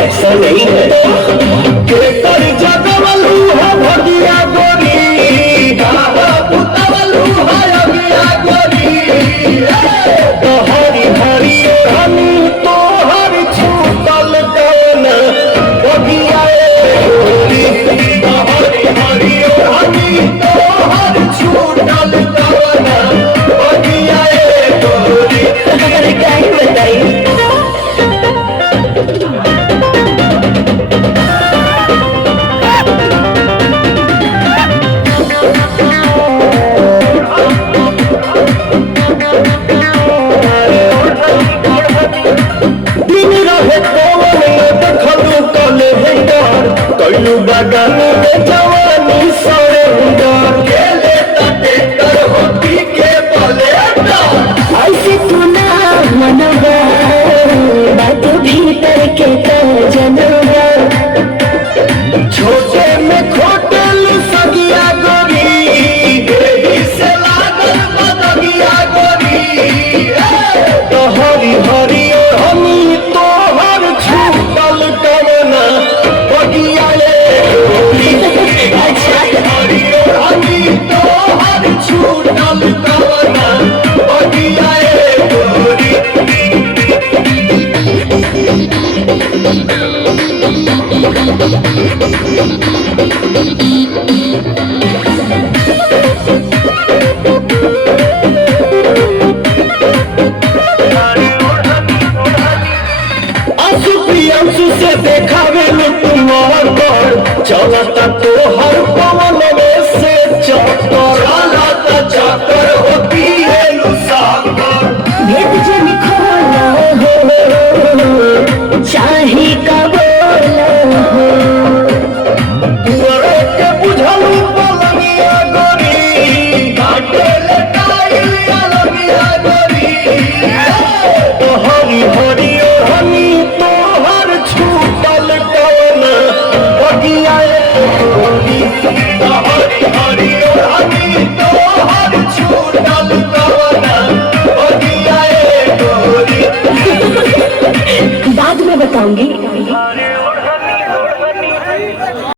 ऐसा नहीं है के कर जगवलू हो भगिया गोरी पुतवलू हो अगिया गोरी तो हरी हरी हमी तो हर छूटल कौन भगिया गोरी तो हरी हरी हमी तो हर छूटल कौन भगिया गोरी। अगर कहीं बताइए कलू बगन में जवानी सरेंडर के ले टेक्टर होती के बोले ऐसे तू ना मनवा बात भीतर के जनवा छोटे में खोटल सगिया गोरी देवी से लागल बदगिया गोरी तो हरी हरी हमी तो हर छूटल कवना बगिया छूटल कवना बगिया गोरी। अंशु से देखावे तुम्हार चलता तो हर